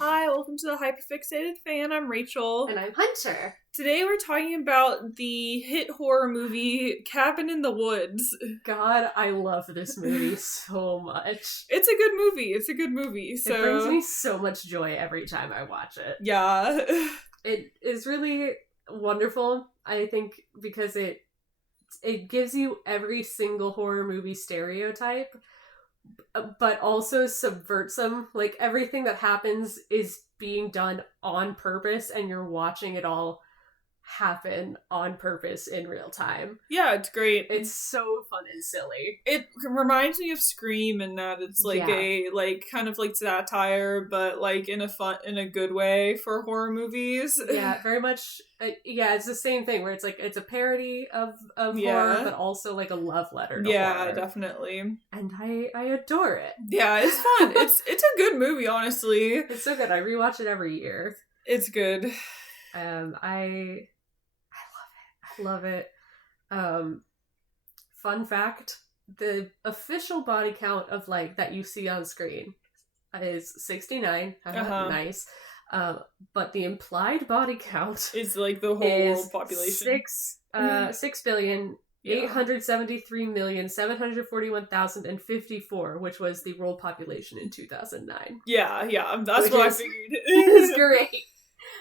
Hi, welcome to the Hyperfixated Fan. I'm Rachel. And I'm Hunter. Today we're talking about the hit horror movie Cabin in the Woods. God, I love this movie so much. It's a good movie. So it brings me so much joy every time I watch it. Yeah. It is really wonderful, I think, because it gives you every single horror movie stereotype, but also subverts them. Like, everything that happens is being done on purpose, and you're watching it all happen on purpose in real time. Yeah, it's great. It's so fun and silly. It reminds me of Scream in that it's like a kind of like satire, but like in a good way for horror movies. Yeah, very much. It's the same thing where it's like it's a parody of horror, but also like a love letter to horror. Yeah, definitely. And I adore it. Yeah, it's fun. it's a good movie, honestly. It's so good. I rewatch it every year. It's good. I love it. Fun fact, the official body count of like that you see on screen is 69. Nice. But the implied body count is like the whole world population. 6,873,741,054, which was the world population in 2009. Yeah, that's what I figured. It's great.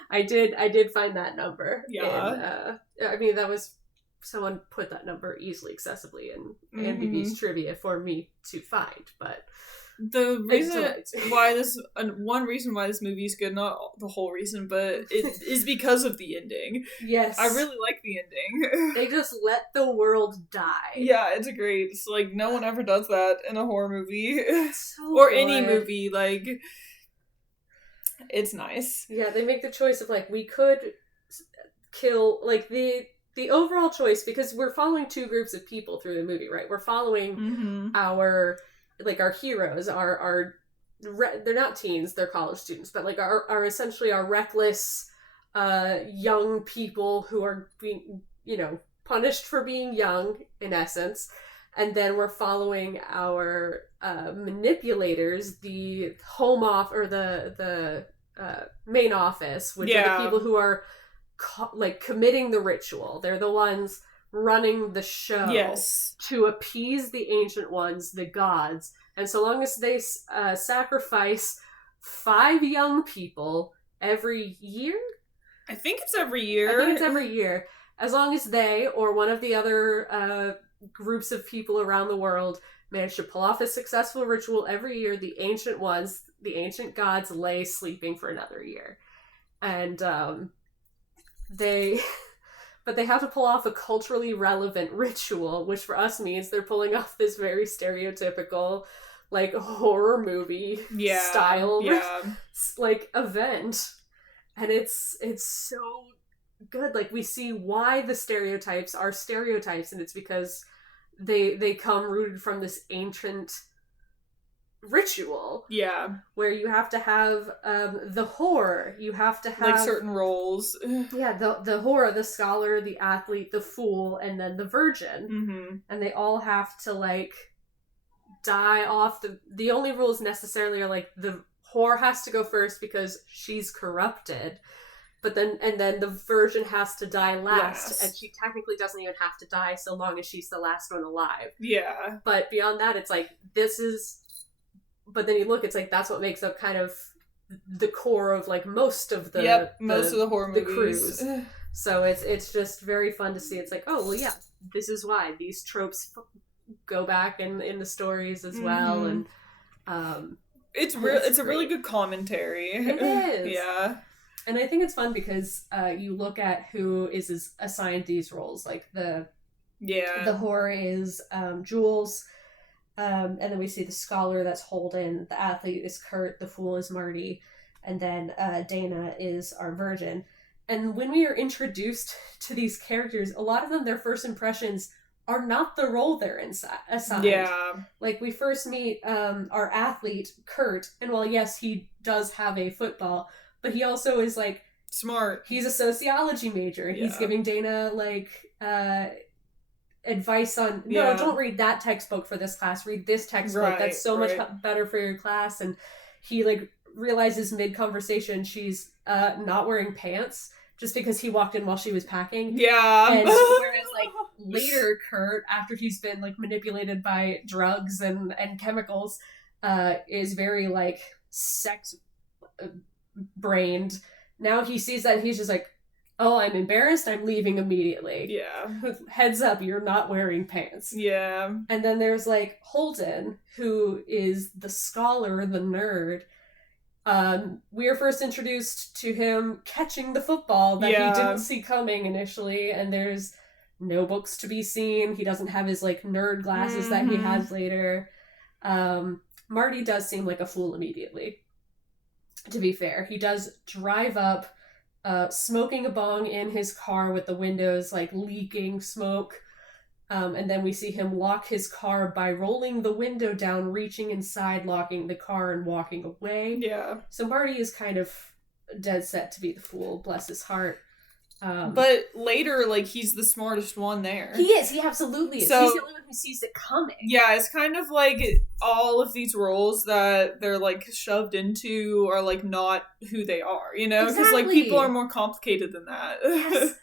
I did find that number. Yeah. I mean, that was someone put that number easily accessibly in IMDb's trivia for me to find, but the reason one reason why this movie is good, not the whole reason, but it is because of the ending. Yes. I really like the ending. They just let the world die. Yeah, it's great. It's like no one ever does that in a horror movie. So or good. Any movie, like it's nice. Yeah, they make the choice of like we could kill like the overall choice, because we're following two groups of people through the movie, right? We're following our heroes, they're not teens, they're college students, but like are essentially our reckless young people who are being, punished for being young in essence. And then we're following our manipulators, the home off or the main office, which are the people who are committing the ritual. They're the ones running the show to appease the ancient ones, the gods. And so long as they sacrifice 5 young people every year? I think it's every year. As long as they or one of the other groups of people around the world manage to pull off a successful ritual every year, the ancient ones, the ancient gods, lay sleeping for another year. And they have to pull off a culturally relevant ritual, which for us means they're pulling off this very stereotypical like horror movie style like event. And it's so good. Like, we see why the stereotypes are stereotypes, and it's because they come rooted from this ancient ritual. Yeah. Where you have to have the whore, you have to have like certain roles. Yeah, the whore, the scholar, the athlete, the fool, and then the virgin. Mm-hmm. And they all have to like die off. The only rules necessarily are like the whore has to go first because she's corrupted. But then the virgin has to die last, and she technically doesn't even have to die so long as she's the last one alive. Yeah. But beyond that, it's like, but then you look, it's like, that's what makes up kind of the core of like most of the horror movies. The crews. So it's just very fun to see. It's like, oh, well, yeah, this is why these tropes go back in the stories as well. And it's a really good commentary. It is. Yeah. And I think it's fun because you look at who is assigned these roles. Like the whore is Jules, and then we see the scholar, that's Holden, the athlete is Kurt, the fool is Marty, and then Dana is our virgin. And when we are introduced to these characters, a lot of them, their first impressions are not the role they're assigned. Yeah. Like, we first meet our athlete, Kurt, and while yes, he does have a football, but he also is, like... smart. He's a sociology major. Yeah. He's giving Dana, like, advice on... No, don't read that textbook for this class. Read this textbook. That's so much better for your class. And he, like, realizes mid-conversation she's not wearing pants just because he walked in while she was packing. Yeah. And whereas, like, later Kurt, after he's been, like, manipulated by drugs and chemicals, is very, like, sex-brained. Now he sees that and he's just like, oh, I'm embarrassed, I'm leaving immediately. Yeah. Heads up, you're not wearing pants. Yeah. And then there's, like, Holden, who is the scholar, the nerd. We are first introduced to him catching the football that he didn't see coming initially, and there's no books to be seen. He doesn't have his, like, nerd glasses that he has later. Marty does seem like a fool immediately, to be fair. He does drive up, smoking a bong in his car with the windows, like, leaking smoke. And then we see him lock his car by rolling the window down, reaching inside, locking the car, and walking away. Yeah. So Marty is kind of dead set to be the fool, bless his heart. But later, like, he's the smartest one there. He is. He absolutely is. So, he's the only one who sees it coming. Yeah, it's kind of like all of these roles that they're, like, shoved into are, like, not who they are, you know? Because, like, people are more complicated than that. Yes.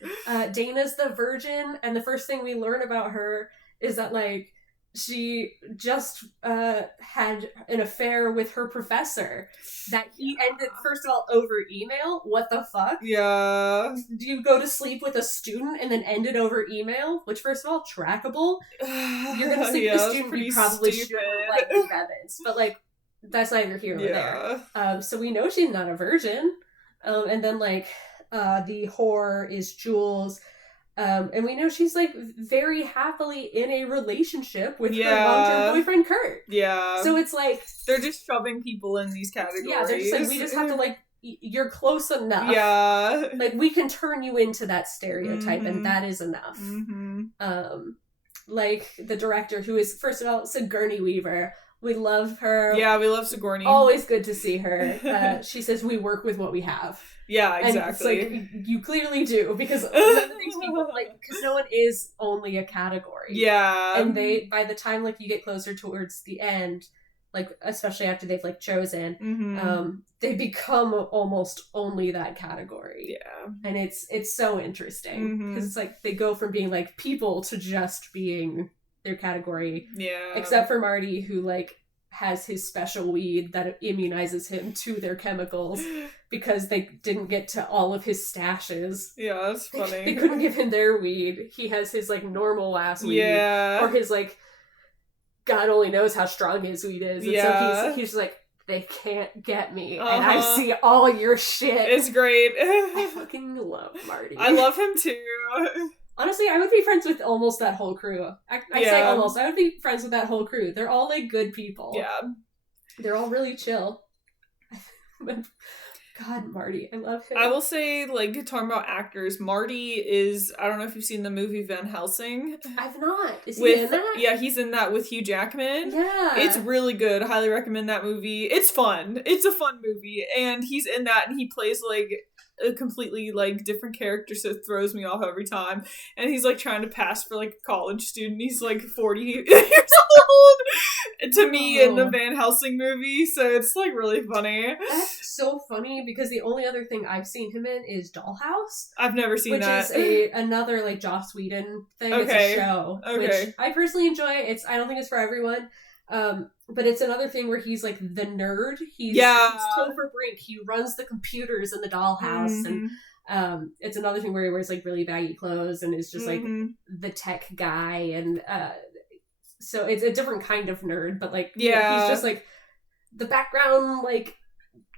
Dana's the virgin, and the first thing we learn about her is that, like, she just had an affair with her professor that he ended, first of all, over email. What the fuck? Yeah. Do you go to sleep with a student and then end it over email? Which, first of all, trackable. You're gonna sleep with a student, you probably should like leave evidence. But, like, that's neither here nor there. So we know she's not a virgin. And then, like, the whore is Jules. And we know she's, like, very happily in a relationship with her long-term boyfriend, Kurt. Yeah. So it's like... They're just shoving people in these categories. Yeah, they're just like, we just have to, like, you're close enough. Yeah. Like, we can turn you into that stereotype, and that is enough. Like, the director, who is, first of all, Sigourney Weaver. We love her. Yeah, we love Sigourney. Always good to see her. She says we work with what we have. Yeah, exactly. And it's like, you clearly do, because none of these people, like, because no one is only a category. Yeah. And they, by the time, like, you get closer towards the end, like, especially after they've, like, chosen, they become almost only that category. Yeah. And it's so interesting, because it's like, they go from being, like, people to just being their category. Yeah. Except for Marty, who, like, has his special weed that immunizes him to their chemicals because they didn't get to all of his stashes. Yeah, that's funny. They couldn't give him their weed. He has his, like, normal ass weed. Yeah. Or his, like, God only knows how strong his weed is. And so he's like, they can't get me. And I see all your shit. It's great. I fucking love Marty. I love him too. Honestly, I would be friends with almost that whole crew. I say almost. I would be friends with that whole crew. They're all, like, good people. Yeah. They're all really chill. God, Marty. I love him. I will say, like, talking about actors, Marty is, I don't know if you've seen the movie Van Helsing. I've not. Is he in that? Yeah, he's in that with Hugh Jackman. Yeah. It's really good. Highly recommend that movie. It's fun. It's a fun movie. And he's in that, and he plays, like, a completely, like, different character, so it throws me off every time. And he's, like, trying to pass for, like, a college student. He's, like, 40 years old to me in the Van Helsing movie, so it's, like, really funny. That's so funny, because the only other thing I've seen him in is Dollhouse. I've never seen that. Which is another, like, Joss Whedon thing. It's a show. Which I personally enjoy. I don't think it's for everyone. But it's another thing where he's, like, the nerd. He's Topher Brink. He runs the computers in the dollhouse. And it's another thing where he wears, like, really baggy clothes and is just, like, the tech guy. And so it's a different kind of nerd. But, like, he's just, like, the background, like,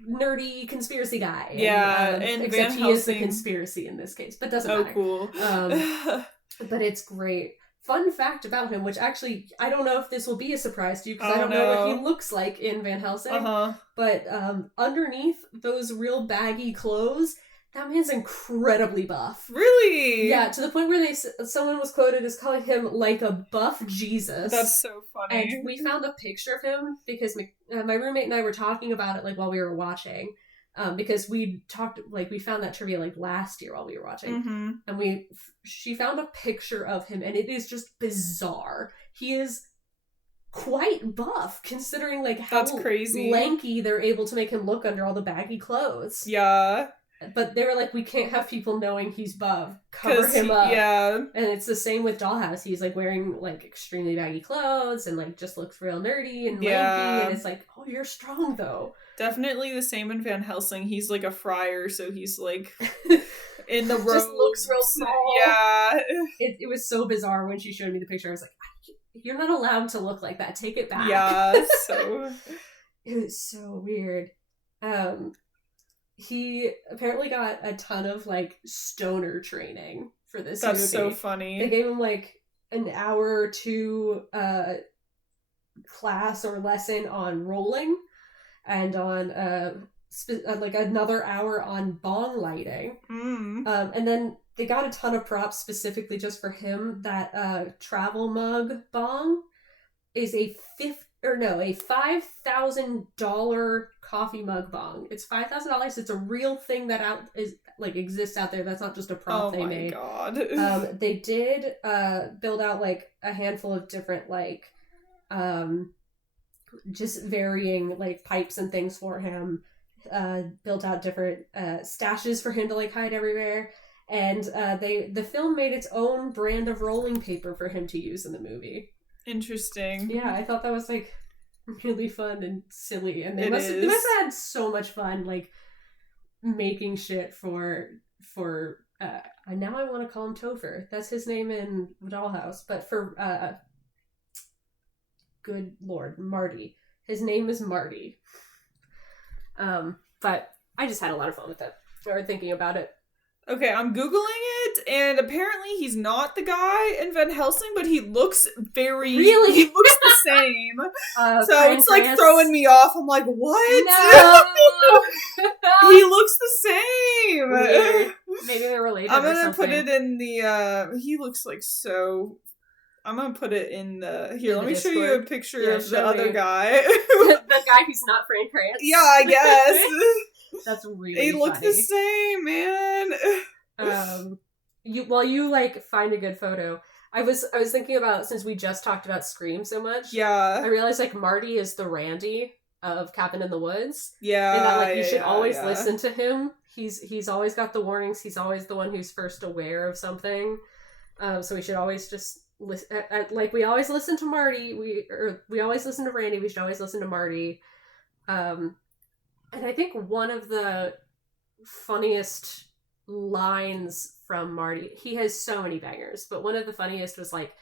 nerdy conspiracy guy. Yeah. And except he is the conspiracy in this case. But doesn't matter. Oh, cool. But it's great. Fun fact about him, which actually, I don't know if this will be a surprise to you, because I don't know what he looks like in Van Helsing, but underneath those real baggy clothes, that man's incredibly buff. Really? Yeah, to the point where someone was quoted as calling him, like, a buff Jesus. That's so funny. And we found a picture of him, because my roommate and I were talking about it, like, while we were watching. Because we found that trivia, like, last year while we were watching, and she found a picture of him, and it is just bizarre. He is quite buff, considering like how That's crazy. lanky they're able to make him look under all the baggy clothes. Yeah. But they were like, we can't have people knowing he's buff. Cover him up. Yeah. And it's the same with Dollhouse. He's like wearing like extremely baggy clothes and like just looks real nerdy and lanky. And it's like, oh, you're strong though. Definitely the same in Van Helsing. He's like a friar, so he's like in the robes. Just looks real small. Yeah. It was so bizarre when she showed me the picture. I was like, you're not allowed to look like that. Take it back. Yeah, so... It was so weird. He apparently got a ton of, like, stoner training for this movie. That's so funny. They gave him, like, an hour or two class or lesson on rolling and on, like, another hour on bong lighting. And then they got a ton of props specifically just for him. That travel mug bong is a $5,000 coffee mug bong. It's $5,000. It's a real thing that exists out there. That's not just a prop they made. Oh my god. They did build out like a handful of different like just varying like pipes and things for him. Built out different stashes for him to like hide everywhere. And the film made its own brand of rolling paper for him to use in the movie. Interesting. Yeah, I thought that was like really fun and silly, and they must have had so much fun like making shit for. Now I want to call him Topher. That's his name in Dollhouse, but for good lord, Marty. His name is Marty. But I just had a lot of fun with it. Or thinking about it. Okay, I'm Googling it, and apparently he's not the guy in Van Helsing, but he looks very... Really? He looks the same. So it's like throwing me off. I'm like, what? No! He looks the same! Weird. Maybe they're related I'm or gonna something. put it in the, he looks like so... I'm gonna put it in the... Here, let me show you a picture of the other guy. The guy who's not Frank Kranz? Yeah, I guess. That's really They look funny. the same, man. While you like find a good photo, I was thinking about, since we just talked about Scream so much. Yeah. I realized like Marty is the Randy of Cabin in the Woods. Yeah. And that like you should always listen to him. He's always got the warnings. He's always the one who's first aware of something. So we should always just listen. Like we always listen to Marty. We always listen to Randy. We should always listen to Marty. And I think one of the funniest lines from Marty, he has so many bangers, but one of the funniest was like,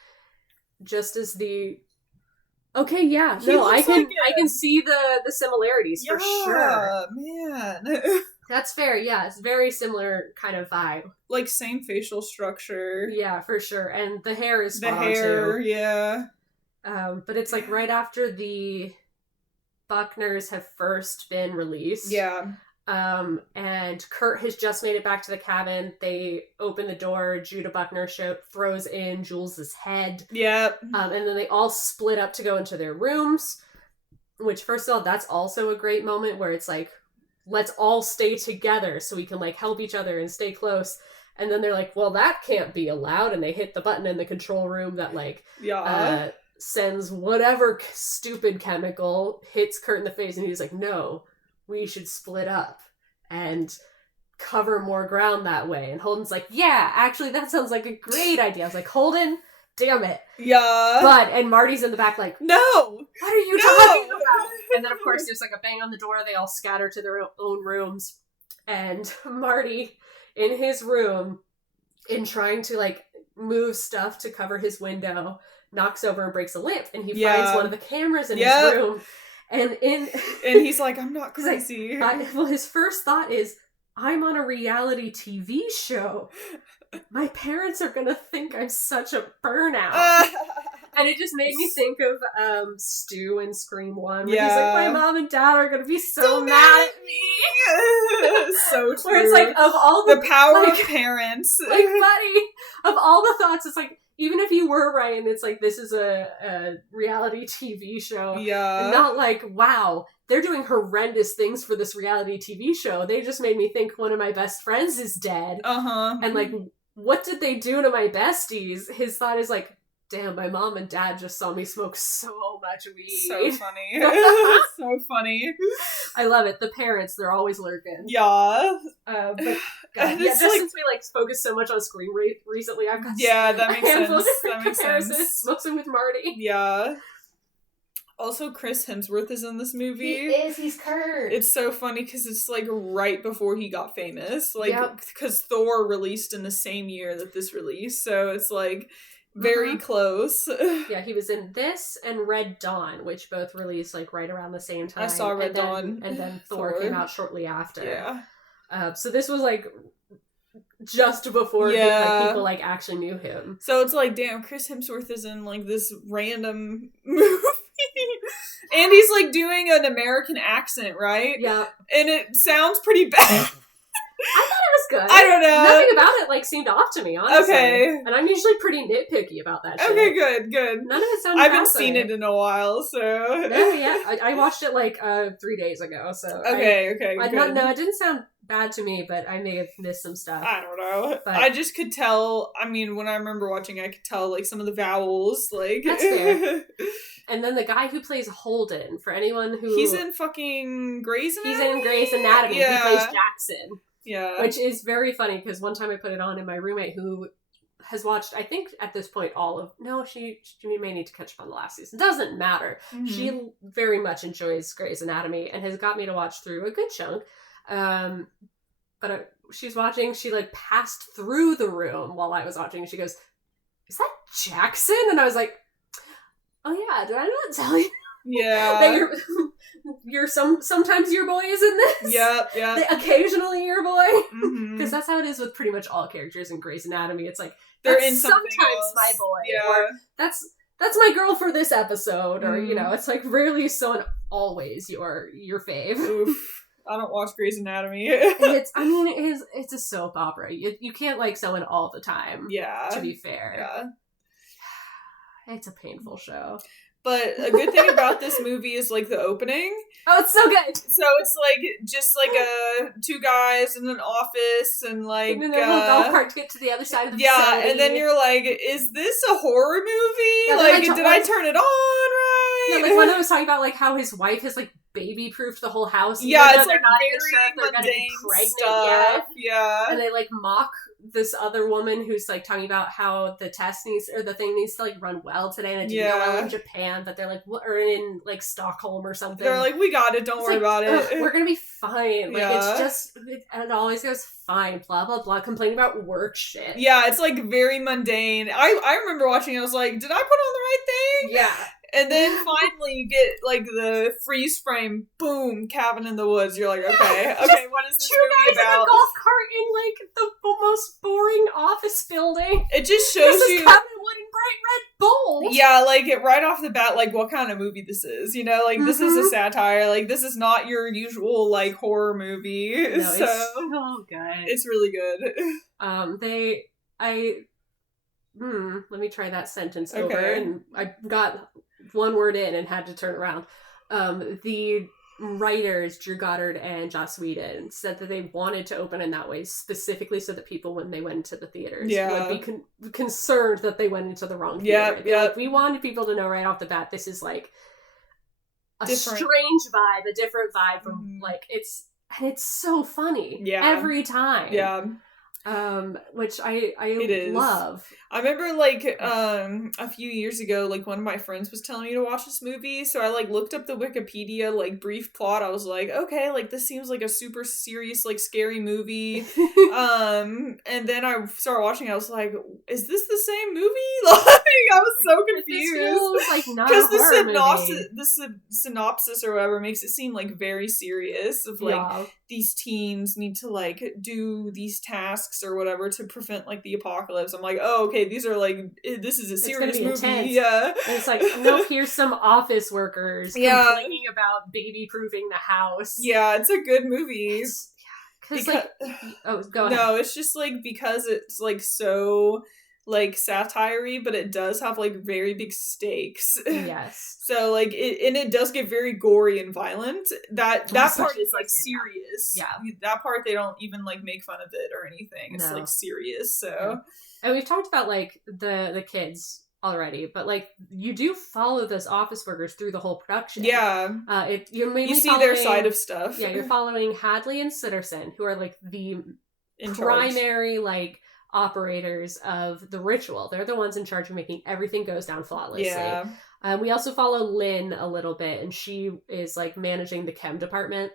just as the, okay, yeah, no, I can see the similarities for sure. Man. That's fair, yeah, it's very similar kind of vibe. Like same facial structure. Yeah, for sure, and the hair is spot the hair, on too. Yeah. But it's like right after the Buckners have first been released. Yeah. And Kurt has just made it back to the cabin. They open the door. Judah Buckner throws in Jules's head. Yep. And then they all split up to go into their rooms. Which, first of all, that's also a great moment where it's like, let's all stay together so we can like help each other and stay close. And then they're like, well, that can't be allowed. And they hit the button in the control room that like, sends whatever stupid chemical, hits Kurt in the face, and he's like, no, we should split up and cover more ground that way. And Holden's like, yeah, actually that sounds like a great idea. I was like, Holden, damn it. Yeah. And Marty's in the back like, no, what are you talking about? And then of course there's like a bang on the door. They all scatter to their own rooms. And Marty in his room, in trying to like move stuff to cover his window, knocks over and breaks a lamp, and he finds one of the cameras in his room. And he's like, I'm not crazy. Well, his first thought is, I'm on a reality TV show. My parents are gonna think I'm such a burnout. And it just made me think of Stu in Scream 1, where he's like, my mom and dad are gonna be so mad at me. So true. Where it's like, of all the power of parents. Like, buddy, of all the thoughts, it's like, even if you were right and it's like, this is a reality TV show. Yeah. And not like, wow, they're doing horrendous things for this reality TV show. They just made me think one of my best friends is dead. And like, what did they do to my besties? His thought is like, damn, my mom and dad just saw me smoke so much weed. So funny. So funny. I love it. The parents, they're always lurking. Yeah. But God, yeah, just since we focus so much on screen rate recently, I've got that makes sense. That makes sense. Smoking with Marty. Yeah. Also, Chris Hemsworth is in this movie. He is. He's Kurt. It's so funny because it's right before he got famous. Because Thor released in the same year that this released, so it's very close. Yeah, he was in this and Red Dawn, which both released right around the same time. I saw Red Dawn. And then Thor came out shortly after. Yeah. So this was just before people actually knew him. So it's damn, Chris Hemsworth is in this random movie. And he's doing an American accent, right? Yeah. And it sounds pretty bad. I thought it was good. I don't know. Nothing about it seemed off to me, honestly. Okay. And I'm usually pretty nitpicky about that shit. Okay, good. None of it sounded I haven't seen it in a while, so... No, yeah. I watched it 3 days ago, so... Okay, good. No, it didn't sound bad to me, but I may have missed some stuff. I don't know. But I just could tell, when I remember watching, I could tell, some of the vowels, That's fair. And then the guy who plays Holden, for anyone who... He's in fucking Grey's Anatomy? He's in Grey's Anatomy. Yeah. He plays Jackson. Yeah. Which is very funny, because one time I put it on, and my roommate, who has watched, I think, at this point, she may need to catch up on the last season. Doesn't matter. Mm-hmm. She very much enjoys Grey's Anatomy, and has got me to watch through a good chunk. But she's watching, she passed through the room while I was watching, and she goes, "Is that Jackson?" And I was like, "Oh yeah, did I not tell you?" Yeah. That you're sometimes your boy is in this. Yeah. Occasionally your boy. Mm-hmm. Because that's how it is with pretty much all characters in Grey's Anatomy. It's they're in sometimes else. My boy. Yeah. Or that's my girl for this episode. Or, it's rarely someone always your fave. Oof. I don't watch Grey's Anatomy. It's a soap opera. You can't like someone all the time. Yeah. To be fair. Yeah. It's a painful show. But a good thing about this movie is the opening. Oh, it's so good. So it's just two guys in an office and in a little golf cart to get to the other side of the facility. And then you're is this a horror movie? Did I turn it on right? Yeah, when I was talking about how his wife has baby-proofed the whole house. Yeah, it's they're not even sure if they're gonna be pregnant stuff. yet. Yeah. And they mock this other woman who's talking about how the thing needs to run well today, and it didn't go well in Japan, but they're or in Stockholm or something. They're we got it, don't worry about it. We're gonna be fine. It's just it always goes fine, blah blah blah, complaining about work shit. Yeah, it's very mundane. I remember watching it, I was like, did I put on the right thing? Yeah. And then finally you get the freeze frame, boom, cabin in the woods. You're okay, what is this movie about? In a golf cart in the most boring office building. It just shows you cabin in wood and bright red bowls. Yeah, right off the bat, what kind of movie this is. This is a satire. This is not your usual horror movie. No, it's so good. It's really good. Let me try that sentence over, and I got one word in and had to turn around. The writers, Drew Goddard and Joss Whedon, said that they wanted to open in that way specifically so that people, when they went into the theaters, would be concerned that they went into the wrong theater. Yeah. We wanted people to know right off the bat, this is a different. Strange vibe, a different vibe from it's so funny every time. Yeah. Which I love. I remember a few years ago, one of my friends was telling me to watch this movie, so I looked up the Wikipedia brief plot. I was okay, this seems like a super serious scary movie. And then I started watching it, I was is this the same movie? I was so confused. Because the synopsis or whatever makes it seem very serious of these teens need to do these tasks or whatever to prevent the apocalypse. I'm oh, okay, these are this is a serious movie. Intense. Yeah. And it's no, here's some office workers complaining about baby proofing the house. Yeah, it's a good movie. Go ahead. No, it's just because it's so satire-y, but it does have very big stakes. Yes. So it does get very gory and violent. That part is serious. Yeah. That part they don't even make fun of it or anything. It's serious. So And we've talked about the kids already, but like you do follow those office workers through the whole production. Yeah. You're mainly you see their side of stuff. Yeah, you're following Hadley and Sitterson, who are like the in primary like operators of the ritual. They're the ones in charge of making everything goes down flawlessly. Yeah. We also follow Lynn a little bit, and she is like managing the chem department.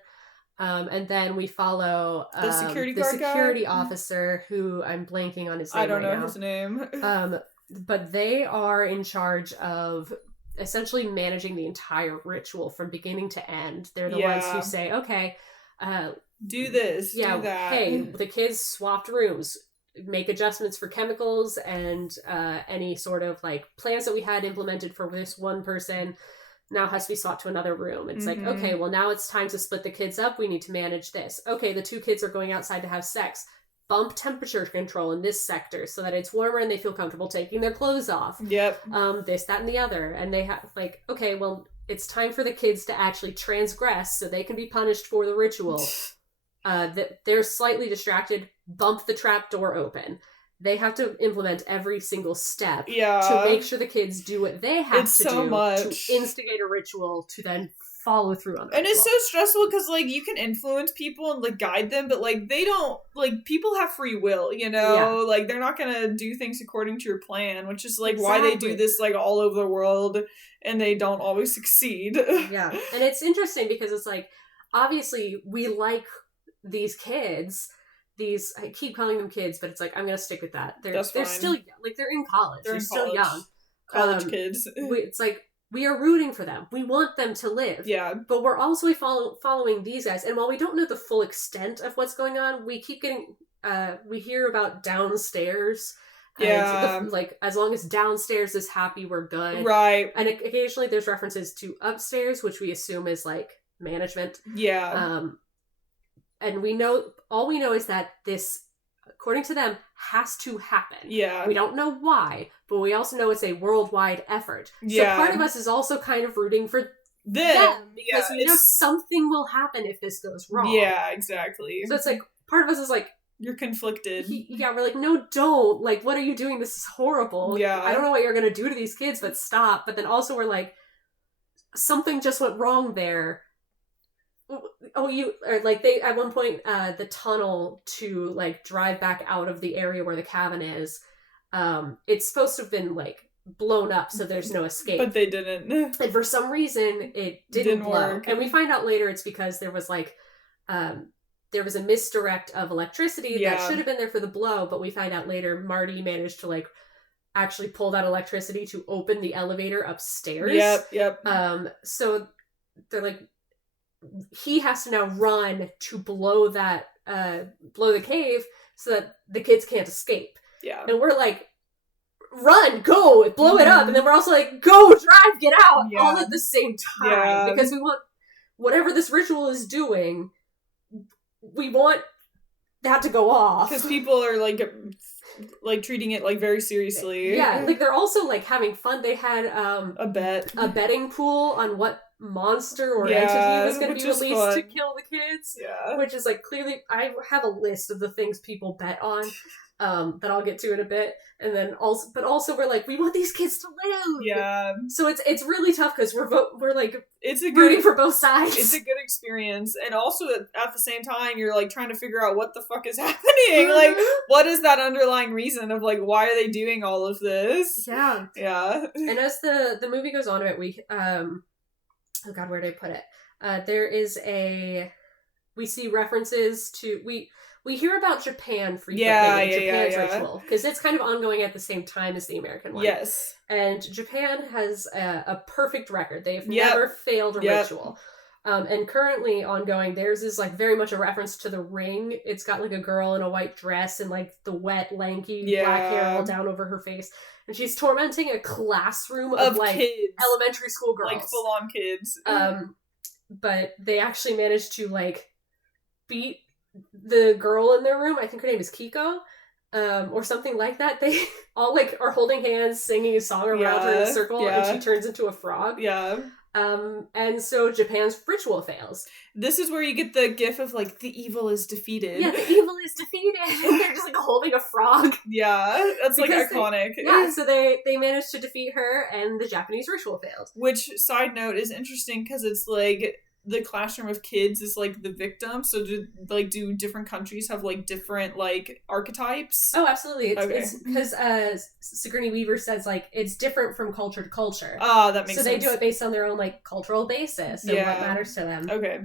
And then we follow the security officer, who I'm blanking on his name. I don't know now. his name. But they are in charge of essentially managing the entire ritual from beginning to end. They're the ones who say, okay, do this, do that. Hey, the kids swapped rooms. Make adjustments for chemicals and any sort of like plans that we had implemented for this one person now has to be swapped to another room. It's like, okay, well now it's time to split the kids up. We need to manage this. Okay, the 2 kids are going outside to have sex. Bump temperature control in this sector so that it's warmer and they feel comfortable taking their clothes off. Yep. This, that, and the other. And they have like, okay, well, it's time for the kids to actually transgress so they can be punished for the ritual. They're slightly distracted. Bump the trap door open. They have to implement every single step to make sure the kids do what they have to do to instigate a ritual to then follow through on that. And it's so stressful because like you can influence people and like guide them, but like they don't, like people have free will, you know? Like they're not gonna do things according to your plan, which is like why they do this like all over the world and they don't always succeed. Yeah. And it's interesting because it's like obviously we like these kids. I keep calling them kids, but it's like I'm gonna stick with that. They're still like they're in college. They're still young. College kids. It's like we are rooting for them. We want them to live. Yeah. But we're also following these guys, and while we don't know the full extent of what's going on, we keep getting we hear about downstairs. Yeah. Like as long as downstairs is happy, we're good. Right. And occasionally there's references to upstairs, which we assume is like management. Yeah. And all we know is that this, according to them, has to happen. Yeah. We don't know why, but we also know it's a worldwide effort. Yeah. So part of us is also kind of rooting for them because we know something will happen if this goes wrong. Yeah, exactly. So it's like, part of us is like, you're conflicted. We're like, no, don't. Like, what are you doing? This is horrible. Yeah. I don't know what you're going to do to these kids, but stop. But then also we're like, something just went wrong there. They at one point the tunnel to like drive back out of the area where the cabin is, it's supposed to have been like blown up so there's no escape, but they didn't, and for some reason it didn't blow work. And we find out later it's because there was like there was a misdirect of electricity that should have been there for the blow, but we find out later Marty managed to like actually pull that electricity to open the elevator upstairs. Yep. So they're like, he has to now run to blow the cave so that the kids can't escape. Yeah. And we're like, run, go, blow it up. And then we're also like, go, drive, get out, all at the same time. Because we want, whatever this ritual is doing, we want that to go off. Because people are like treating it like very seriously. Yeah, like they're also like having fun. They had a betting pool on what monster or entity was going to be released to kill the kids. Yeah. Which is like clearly, I have a list of the things people bet on that I'll get to in a bit. And then also we're like, we want these kids to live. Yeah. So it's really tough because we're like, it's rooting for both sides. It's a good experience. And also at the same time, you're like trying to figure out what the fuck is happening. Like, what is that underlying reason of like, why are they doing all of this? Yeah. Yeah. And as the movie goes on a bit, we, oh god, where did I put it? There is we see references to, we hear about Japan frequently, Japan's ritual, because it's kind of ongoing at the same time as the American one. Yes. And Japan has a perfect record. They've never failed a ritual. And currently ongoing, theirs is like very much a reference to The Ring. It's got like a girl in a white dress and like the wet, lanky black hair all down over her face. And she's tormenting a classroom of like kids. Elementary school girls. Like full on kids. But they actually managed to like beat the girl in their room. I think her name is Kiko. Or something like that. They all like are holding hands, singing a song around her in a circle, and she turns into a frog. Yeah. And so Japan's ritual fails. This is where you get the gif of, like, the evil is defeated. Yeah, the evil is defeated. And they're just, like, holding a frog. Yeah, that's, like, iconic. So they managed to defeat her, and the Japanese ritual failed. Which, side note, is interesting, because it's, like, the classroom of kids is, like, the victim, so do different countries have, like, different, like, archetypes? Oh, absolutely. It's because Sigourney Weaver says, like, it's different from culture to culture. Ah, that makes sense. So they do it based on their own, like, cultural basis and what matters to them. Okay.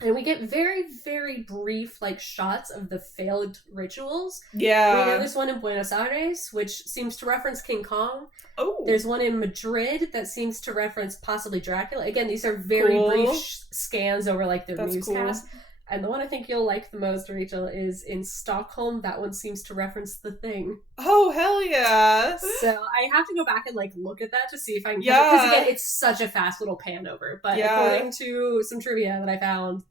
And we get very, very brief, like, shots of the failed rituals. Yeah. We know there's one in Buenos Aires, which seems to reference King Kong. Oh. There's one in Madrid that seems to reference possibly Dracula. Again, these are very brief scans over, like, the newscast. And the one I think you'll like the most, Rachel, is in Stockholm. That one seems to reference The Thing. Oh, hell yeah. So I have to go back and, like, look at that to see if I can catch it. Because, again, it's such a fast little pan over. But according to some trivia that I found,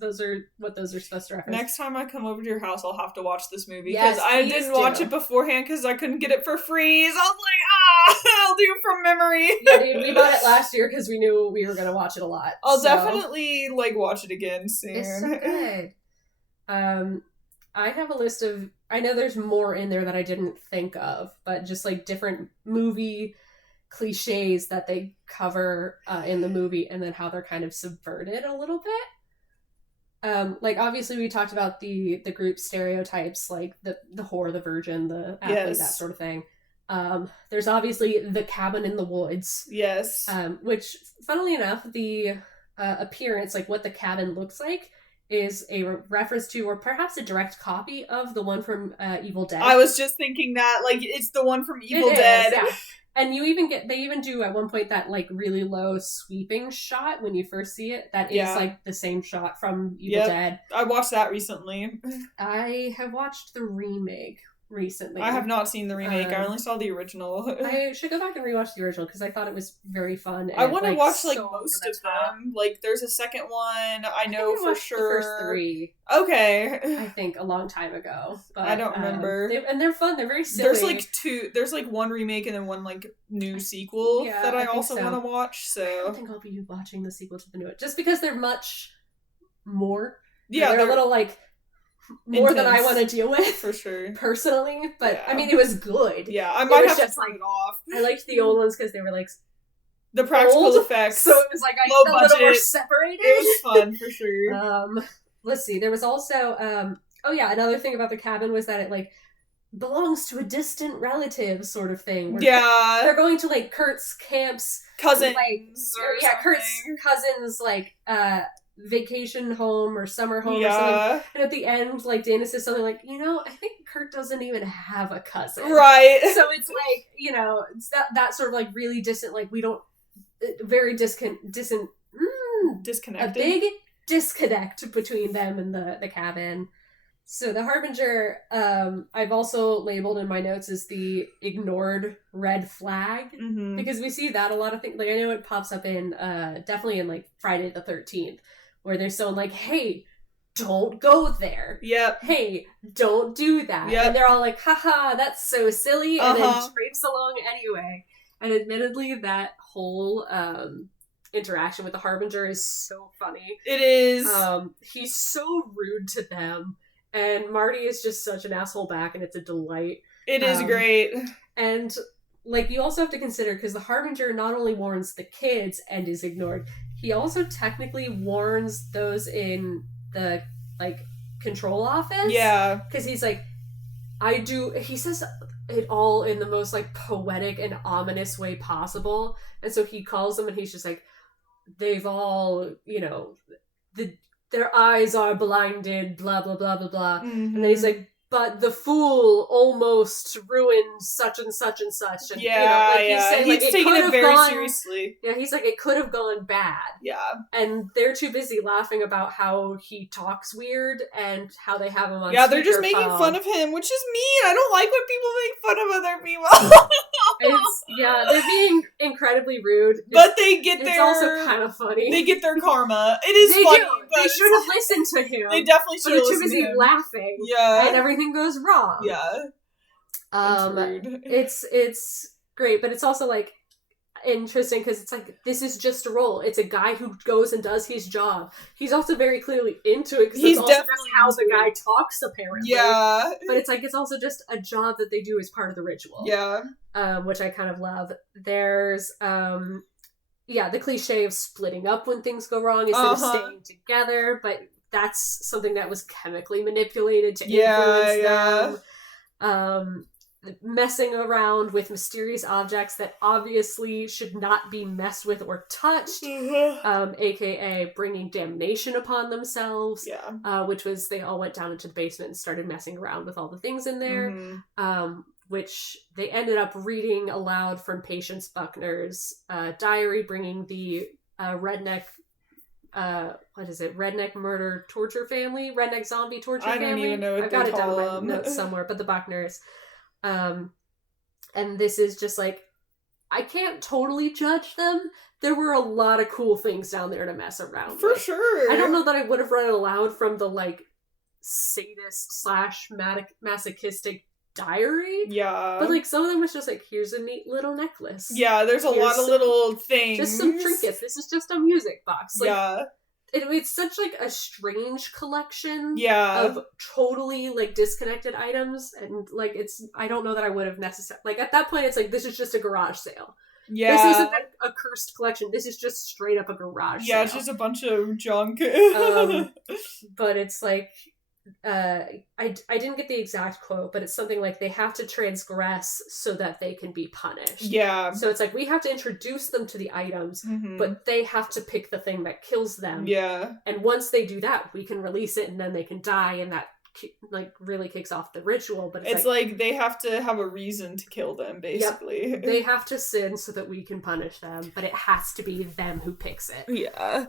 those are what those are supposed to reference. Next time I come over to your house, I'll have to watch this movie. Because I didn't watch it beforehand because I couldn't get it for free. So I was like, I'll do it from memory. Yeah, dude, we bought it last year because we knew we were going to watch it a lot. I'll definitely, like, watch it again soon. It's so good. I have a list of, I know there's more in there that I didn't think of, but just, like, different movie cliches that they cover in the movie, and then how they're kind of subverted a little bit. Like, obviously we talked about the group stereotypes, like the whore, the virgin, the athlete, that sort of thing. There's obviously the cabin in the woods. Yes. Which, funnily enough, the appearance, like what the cabin looks like, is a reference to, or perhaps a direct copy of, the one from Evil Dead. I was just thinking that, like, it's the one from Evil Dead. Yeah. And they even do at one point that, like, really low sweeping shot when you first see it. That is, like, the same shot from Evil Dead. I watched that recently. I have watched the remake recently. I have not seen the remake. I only saw the original. I should go back and rewatch the original because I thought it was very fun. I want to watch, like, most of them. Like, there's a second one. I know for sure. The first 3. Okay. I think a long time ago. But, I don't remember. And they're fun. They're very silly. There's, like, 2. There's, like, one remake and then one, like, new sequel that I also want to watch. So I don't think I'll be watching the sequel to the new one just because they're much more. Yeah, they're a little, like, more intense than I want to deal with, for sure, personally. But I mean, it was good. Yeah, I might have to turn it off. I liked the old ones because they were, like, the practical effects, so it was like low a budget, little more separated. It was fun for sure. Let's see. There was also another thing about the cabin was that it, like, belongs to a distant relative sort of thing. Yeah, they're going to, like, Kurt's camp's cousins, like, Kurt's cousins, like, vacation home or summer home or something. And at the end, like, Dana says something like, I think Kurt doesn't even have a cousin. Right. So it's like, it's that sort of, like, really distant, like, we don't, very disconnected. A big disconnect between them and the cabin. So the Harbinger, I've also labeled in my notes as the ignored red flag, because we see that a lot of things. Like, I know it pops up in, definitely in, like, Friday the 13th, where there's someone like, hey, don't go there. Yep. Hey, don't do that. Yep. And they're all like, haha, that's so silly, and then traipse along anyway. And admittedly, that whole, interaction with the Harbinger is so funny. It is. He's so rude to them. And Marty is just such an asshole back, and it's a delight. It is great. And, like, you also have to consider, because the Harbinger not only warns the kids and is ignored, he also technically warns those in the, like, control office. Yeah. Because he's like, he says it all in the most, like, poetic and ominous way possible. And so he calls them, and he's just like, they've all, their eyes are blinded, blah, blah, blah, blah, blah. And then he's like, but the fool almost ruined such and such and such. And, he's saying, he's taking it very seriously. Yeah, he's like, it could have gone bad. Yeah. And they're too busy laughing about how he talks weird and how they have him on they're just making fun of him, which is mean. I don't like when people make fun of other people. They're being incredibly rude. But they get It's also kind of funny. They get their karma. It is funny. But they should have listened to him. They definitely should have listened to him. They're too busy laughing. Yeah. And everything goes wrong. Yeah. It's great, but it's also, like, interesting because it's like, this is just a role. It's a guy who goes and does his job. He's also very clearly into it because that's also just how the guy talks, apparently. Yeah. But it's like, it's also just a job that they do as part of the ritual. Yeah. Which I kind of love. There's, the cliche of splitting up when things go wrong instead of staying together, but that's something that was chemically manipulated to influence them. Messing around with mysterious objects that obviously should not be messed with or touched, aka bringing damnation upon themselves, which was they all went down into the basement and started messing around with all the things in there, which they ended up reading aloud from Patience Buckner's diary, bringing the redneck murder torture family, redneck zombie torture family. I don't even know what I've got it down in my notes somewhere, but the Buckners. And this is just like, I can't totally judge them. There were a lot of cool things down there to mess around with. For sure. I don't know that I would have read it aloud from the, like, sadist / masochistic diary. Yeah. But, like, some of them was just like, here's a neat little necklace. Yeah, there's a lot of little things. Just some trinkets. This is just a music box. Like, it's such, like, a strange collection of totally, like, disconnected items, and, like, I don't know that I would have necessarily, like, at that point, it's like, this is just a garage sale. Yeah. This isn't a cursed collection, this is just straight up a garage sale. Yeah, it's just a bunch of junk. But it's, like, I didn't get the exact quote, but it's something like, they have to transgress so that they can be punished. Yeah. So it's like, we have to introduce them to the items, but they have to pick the thing that kills them. Yeah. And once they do that, we can release it and then they can die, and that like really kicks off the ritual. But it's like they have to have a reason to kill them, basically. Yep. They have to sin so that we can punish them, but it has to be them who picks it. Yeah.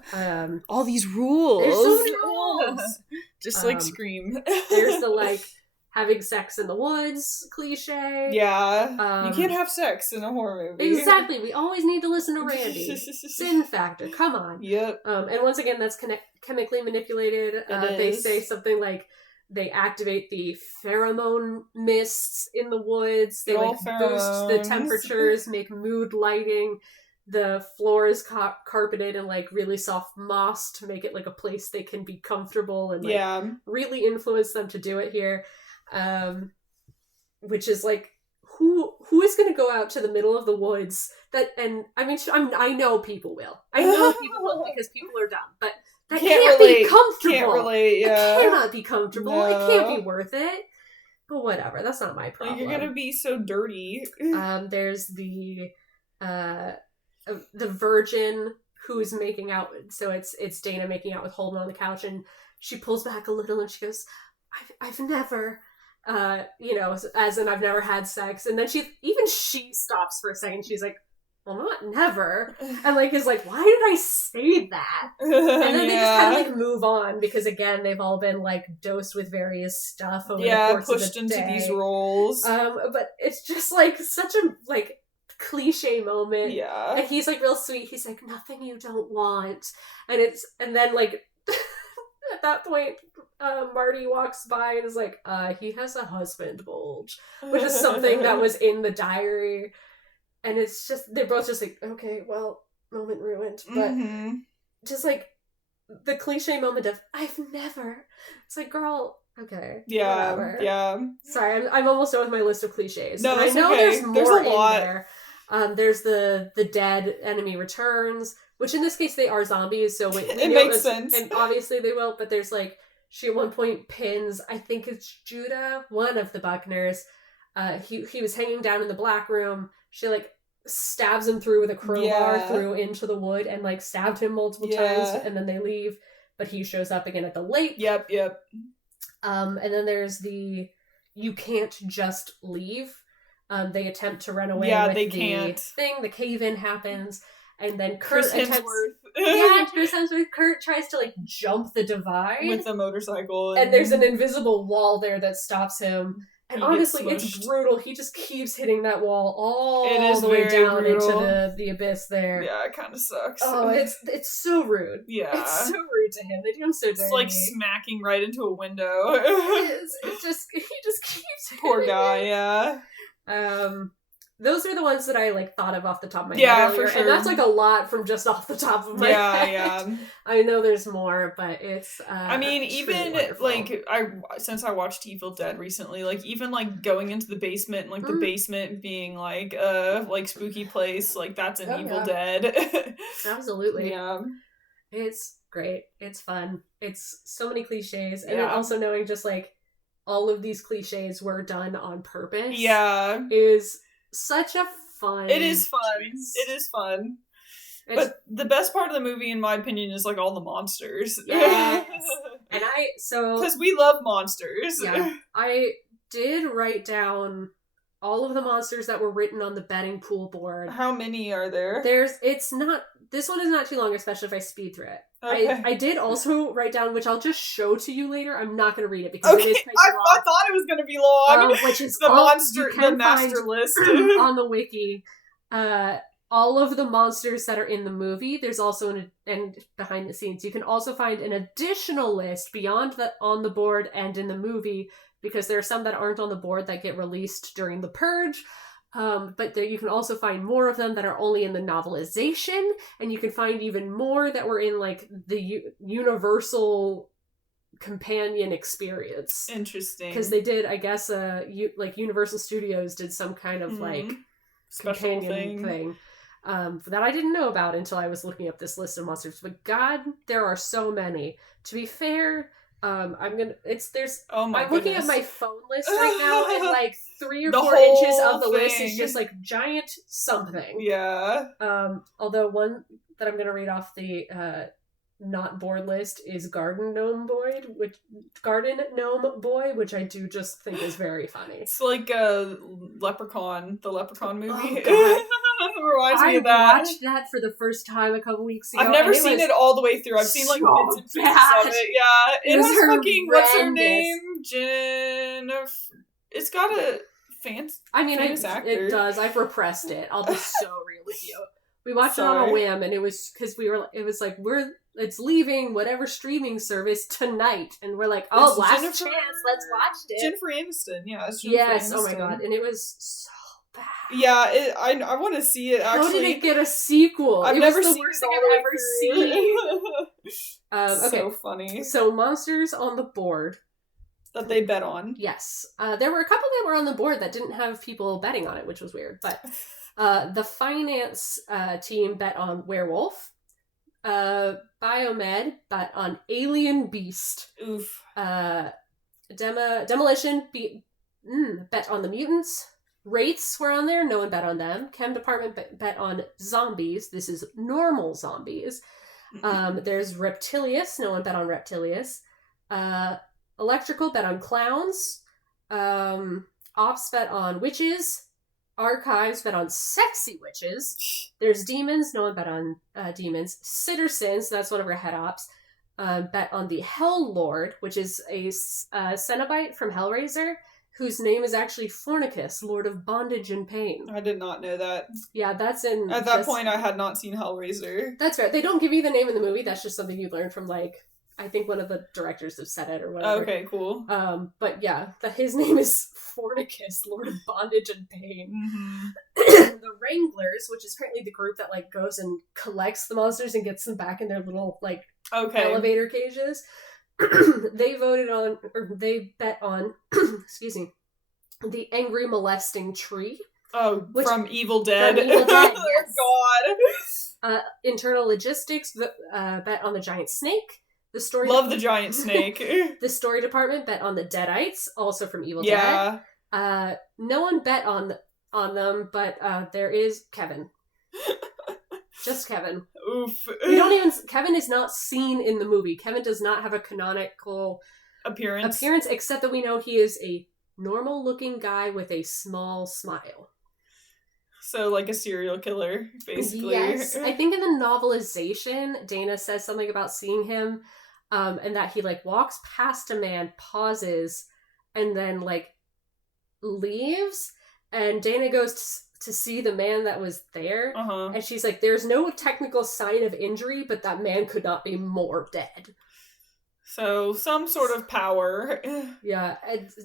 All these rules. There's so many rules. Just like Scream. There's the like having sex in the woods cliche. Yeah. You can't have sex in a horror movie. Exactly. We always need to listen to Randy. Sin factor. Come on. Yep. And once again, that's chemically manipulated. They say something like, they activate the pheromone mists in the woods. They like boost the temperatures, make mood lighting. The floor is carpeted in like really soft moss to make it like a place they can be comfortable, and like really influence them to do it here. Which is like, who is going to go out to the middle of the woods? I know people will. I know people will because people are dumb, but that can't be comfortable. Can't relate, yeah. It cannot be comfortable. No. It can't be worth it. But whatever, that's not my problem. You're gonna be so dirty. There's the virgin who's making out. So it's Dana making out with Holden on the couch, and she pulls back a little and she goes, "I've never." As in I've never had sex, and then she stops for a second. She's like, well, not never. And like is like, why did I say that? And then they just kind of like move on because again they've all been like dosed with various stuff over the course pushed of the into these roles. But it's just like such a like cliche moment. Yeah. And he's like real sweet. He's like, nothing you don't want. And then like at that point, Marty walks by and is like, he has a husband bulge, which is something that was in the diary. And it's just, they're both just like, okay, well, moment ruined. But just like the cliche moment of, I've never. It's like, girl, okay. Yeah. Whatever. Yeah. Sorry, I'm almost done with my list of cliches. No, I know okay. there's more in there. There's the dead enemy returns, which in this case they are zombies, so it makes sense. And obviously they will, but there's like, she at one point pins, I think it's Judah, one of the Buckners. He was hanging down in the black room. She like stabs him through with a crowbar through into the wood and like stabbed him multiple times, and then they leave, but he shows up again at the lake. Yep. And then there's the you can't just leave. They attempt to run away with the thing. The cave-in happens, and then Kurt Chris Hemsworth. Kurt tries to like jump the divide with a motorcycle, and there's an invisible wall there that stops him. And honestly, it's brutal. He just keeps hitting that wall all the way down brutal. Into the abyss there. Yeah, it kind of sucks. Oh, it's so rude. Yeah. It's so rude to him. They do him so dirty. It's like smacking right into a window. It is. He just keeps Poor guy, yeah. those are the ones that I, like, thought of off the top of my head earlier. For sure. And that's, like, a lot from just off the top of my head. Yeah. I know there's more, but it's, I mean, it's even, really like, since I watched Evil Dead recently, like, even, like, going into the basement, and, like, the basement being, like, spooky place, like, that's an Evil Dead. Absolutely. Yeah. It's great. It's fun. It's so many cliches. And then also knowing just, like, all of these cliches were done on purpose. Yeah. Is such a fun. It is fun. choice. It is fun. But the best part of the movie, in my opinion, is, like, all the monsters. Yes. And because we love monsters. Yeah. I did write down all of the monsters that were written on the betting pool board. How many are there? This one is not too long, especially if I speed through it. Okay. I did also write down, which I'll just show to you later. I'm not going to read it because it is quite long. I thought it was going to be long. Which is the master list on the wiki. All of the monsters that are in the movie. There's also and behind the scenes. You can also find an additional list beyond that on the board and in the movie, because there are some that aren't on the board that get released during the Purge. But you can also find more of them that are only in the novelization, and you can find even more that were in, like, the Universal companion experience. Interesting. Because they did, I guess, Universal Studios did some kind of, like, special companion thing. That I didn't know about until I was looking up this list of monsters. But God, there are so many. To be fair, I'm looking at my phone list right now, and, like, 3 or 4 inches of the list is just, like, giant something. Yeah. Although one that I'm gonna read off the not board list is Garden Gnome Boy, which I do just think is very funny. It's like the Leprechaun movie. Oh, Reminds me of that. I watched that for the first time a couple weeks ago. I've never seen it all the way through. I've seen, like, bits and pieces of it. Yeah, it has fucking, what's her name? It's got a famous actor. It does. I've repressed it. I'll be so real with you. We watched it on a whim, and it was because it's leaving whatever streaming service tonight, and we're like, oh, last chance, let's watch it. Jennifer Aniston, yeah. Yes, Aniston. Oh my god, and it was so bad. Yeah, I want to see it, actually. How did it get a sequel? I've never seen the worst thing I've ever seen. Okay. So funny. So, monsters on the board. That they bet on. Yes. There were a couple that were on the board that didn't have people betting on it, which was weird, but the finance team bet on werewolf. Biomed bet on alien beast. Oof. Demolition bet on the mutants. Wraiths were on there. No one bet on them. Chem department bet on zombies. This is normal zombies. There's Reptilius. No one bet on Reptilius. Electrical bet on clowns. Ops bet on witches. Archives bet on sexy witches. There's demons. No one bet on demons. Citizens, that's one of our head ops, bet on the Hell Lord, which is a Cenobite from Hellraiser, whose name is actually Fornicus, Lord of Bondage and Pain. I did not know that. Yeah, that's in... At that point, I had not seen Hellraiser. That's fair. They don't give you the name in the movie. That's just something you learn from, like... I think one of the directors have said it or whatever. Okay, cool. But yeah, his name is Fornicus, Lord of Bondage and Pain. Mm-hmm. The Wranglers, which is apparently the group that, like, goes and collects the monsters and gets them back in their little, like, elevator cages. They bet on, excuse me, the Angry Molesting Tree. Oh, from Evil Dead. From Evil Dead, yes. Oh, God. Internal Logistics bet on the Giant Snake. Love the giant snake. The story department bet on the Deadites, also from Evil Dead. No one bet on them, but there is Kevin. Just Kevin. Oof. Kevin is not seen in the movie. Kevin does not have a canonical appearance, except that we know he is a normal-looking guy with a small smile. So, like a serial killer, basically. Yes. I think in the novelization, Dana says something about seeing him, and that he, like, walks past a man, pauses, and then, like, leaves, and Dana goes to see the man that was there, and she's like, there's no technical sign of injury, but that man could not be more dead. So, some sort of power. Yeah,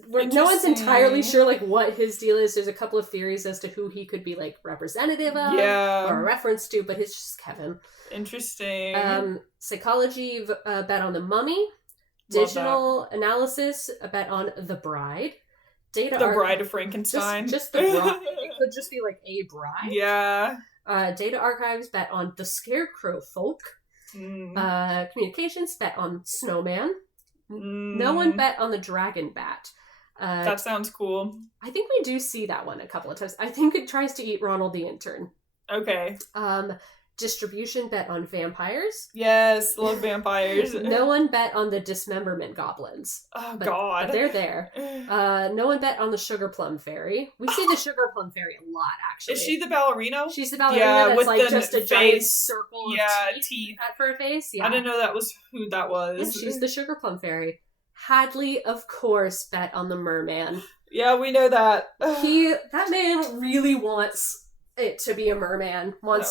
no one's entirely sure, like, what his deal is. There's a couple of theories as to who he could be, like, representative of, or a reference to, but it's just Kevin. Interesting. Psychology, bet on The Mummy. Digital analysis, a bet on The Bride. The Bride of Frankenstein. Just The Bride. It could just be, like, a bride. Yeah. Data archives, bet on The Scarecrow Folk. Communications, bet on Snowman. No one bet on the Dragon Bat. That sounds cool. I think we do see that one a couple of times. I think it tries to eat Ronald the Intern. Okay. Distribution, bet on vampires. Yes, love vampires. No one bet on the dismemberment goblins. Oh, God. But they're there. No one bet on the Sugar Plum Fairy. We see the Sugar Plum Fairy a lot, actually. Is she the ballerina? She's the ballerina that's, like, just a giant circle of teeth for her face. Yeah. I didn't know that was who that was. Yeah, she's the Sugar Plum Fairy. Hadley, of course, bet on the merman. Yeah, we know that. That man really wants it to be a merman. Wants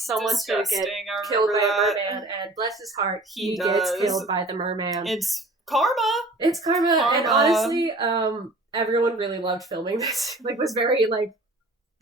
someone to get killed by a merman, and bless his heart, he gets killed by the merman. It's karma. It's karma. And honestly, everyone really loved filming this. Like, was very, like,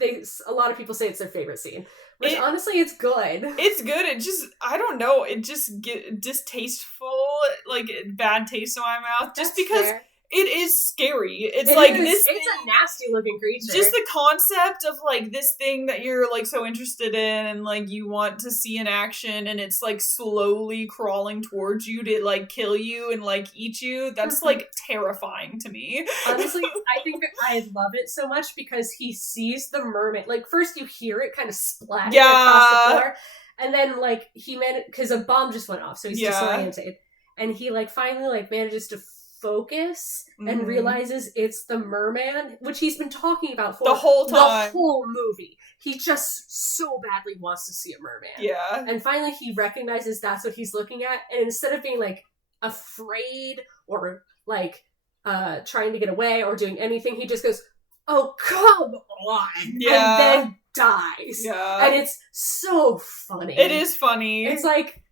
a lot of people say it's their favorite scene. Which, honestly, it's good. It's good. It just, I don't know, it just distasteful, like, bad taste in my mouth. Just because fair. It is scary. It's like this thing, it's a nasty looking creature. Just the concept of, like, this thing that you're, like, so interested in and, like, you want to see in action, and it's, like, slowly crawling towards you to, like, kill you and, like, eat you. That's like terrifying to me. Honestly, I think I love it so much because he sees the mermaid. Like, first you hear it kind of splatter across the floor, and then, like, because a bomb just went off, so he's disoriented, and he, like, finally, like, manages to focus and realizes it's the merman, which he's been talking about for the whole time, the whole movie. He just so badly wants to see a merman. Yeah. And finally he recognizes that's what he's looking at, and instead of being, like, afraid or, like, trying to get away or doing anything, he just goes, "Oh, come on!" Yeah. And then dies. Yeah. And it's so funny. It is funny. It's like,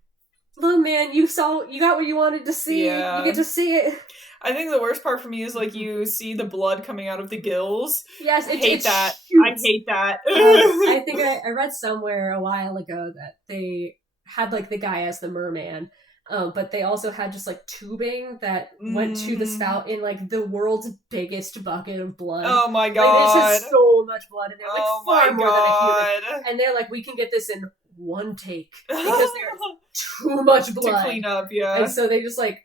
look, man, you got what you wanted to see. Yeah. You get to see it. I think the worst part for me is, like, you see the blood coming out of the gills. Yes, I hate that. I hate that. I think I read somewhere a while ago that they had, like, the guy as the merman, but they also had just, like, tubing that went to the spout in, like, the world's biggest bucket of blood. Oh my god. Like, there's just so much blood in there. Like, far more than a human. And they're like, we can get this in one take because there's too much blood to clean up. Yeah. And so they just, like,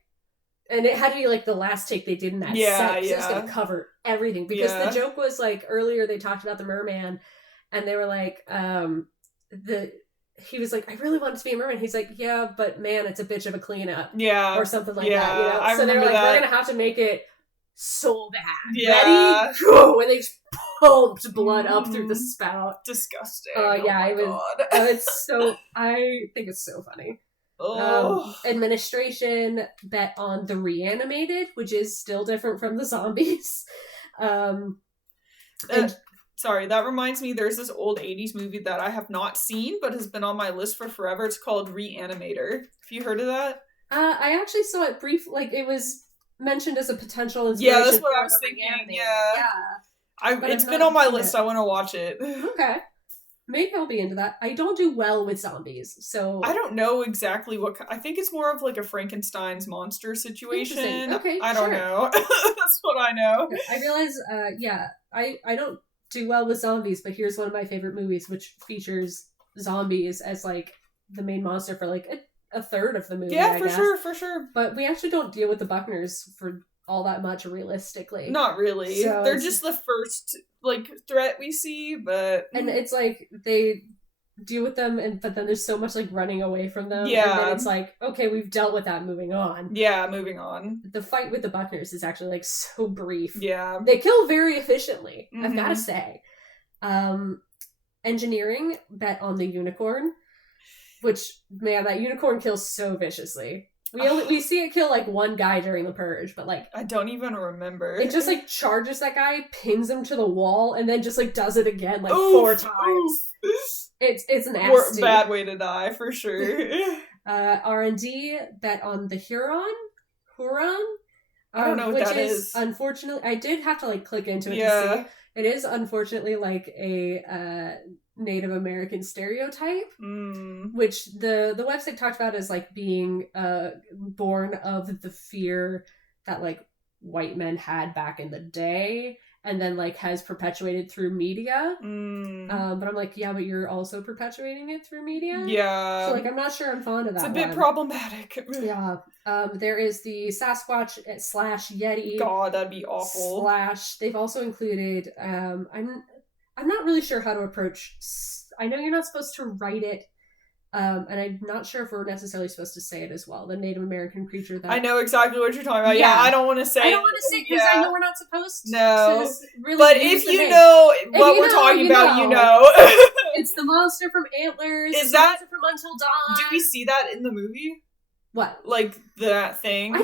and it had to be, like, the last take they did in that set, because it was going to cover everything. Because the joke was, like, earlier they talked about the merman, and they were like, he was like, I really want it to be a merman. He's like, yeah, but man, it's a bitch of a cleanup. Yeah. Or something like that, you know? I so they were like, that. we're going to have to make it so bad. Yeah. Ready? Go! And they just pumped blood up through the spout. Disgusting. Yeah, it was. It's so, I think it's so funny. Administration bet on the Reanimated, which is still different from the zombies. Sorry, that reminds me, there's this old 80s movie that I have not seen, but has been on my list for forever. It's called Reanimator. Have you heard of that? I actually saw it like, it was mentioned as a potential inspiration. Yeah, that's what I was thinking. Yeah. It's been on my list. I want to watch it. Okay. Maybe I'll be into that. I don't do well with zombies, so... I don't know exactly what... I think it's more of, like, a Frankenstein's monster situation. Okay, I don't know. That's what I know. I realize, I don't do well with zombies, but here's one of my favorite movies, which features zombies as, like, the main monster for, like, a third of the movie, Yeah, for sure. But we actually don't deal with the Buckners for all that much, realistically. Not really. So they're just the first, like, threat we see, but... And it's like, they deal with them, but then there's so much, like, running away from them. Yeah. And then it's like, okay, we've dealt with that, moving on. Yeah, moving on. The fight with the Buckners is actually, like, so brief. Yeah. They kill very efficiently, I've gotta say. Engineering, bet on the unicorn. Which, man, that unicorn kills so viciously. We see it kill, like, one guy during the purge, but, like... I don't even remember. It just, like, charges that guy, pins him to the wall, and then just, like, does it again, like, 4 times. It's nasty. Bad way to die, for sure. R&D, bet on the Huron. Huron. I don't know what that is. Unfortunately, I did have to like click into it to see. It is unfortunately like a Native American stereotype, which the website talked about as like being born of the fear that like white men had back in the day, and then like has perpetuated through media. But I'm like, yeah, but you're also perpetuating it through media. Yeah. So like, I'm not sure I'm fond of that. It's a bit problematic. Yeah. There is the Sasquatch / Yeti. God, that'd be awful. / They've also included. I'm not really sure how to approach. I know you're not supposed to write it. And I'm not sure if we're necessarily supposed to say it as well. The Native American creature that... I know exactly what you're talking about. Yeah, I don't want to say it. I don't want to say it because I know we're not supposed to really but if you know what we're talking about, you know. It's the monster from Antlers. Is that... From Until Dawn. Do we see that in the movie? What? Like, that thing? I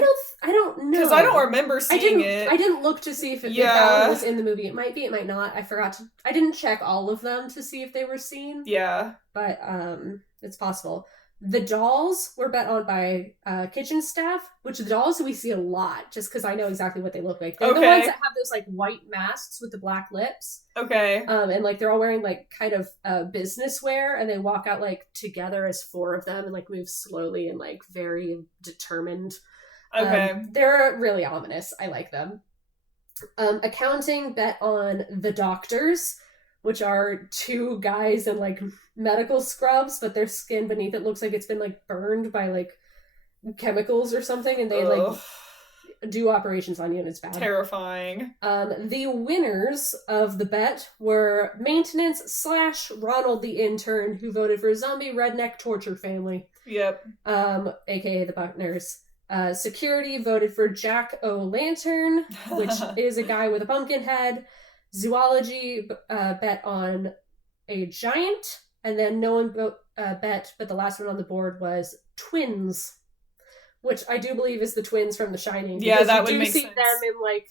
don't know. Because I don't remember seeing it. I didn't look to see if that one was in the movie. It might be, it might not. I forgot to... I didn't check all of them to see if they were seen. Yeah. But, it's possible. The dolls were bet on by kitchen staff, which the dolls we see a lot, just because I know exactly what they look like. They're the ones that have those like white masks with the black lips. Okay. And like they're all wearing like kind of business wear, and they walk out like together as 4 of them and like move slowly and like very determined. Okay. They're really ominous. I like them. Accounting bet on the doctors, which are 2 guys in like medical scrubs, but their skin beneath it looks like it's been like burned by like chemicals or something, and they like do operations on you, and it's bad. Terrifying. The winners of the bet were maintenance / Ronald the intern, who voted for zombie redneck torture family. Yep. AKA the Buckners. Security voted for Jack O'Lantern, which is a guy with a pumpkin head. Zoology bet on a giant, and then no one bet, but the last one on the board was twins, which I do believe is the twins from The Shining. Yeah, that would make sense. You do see them in like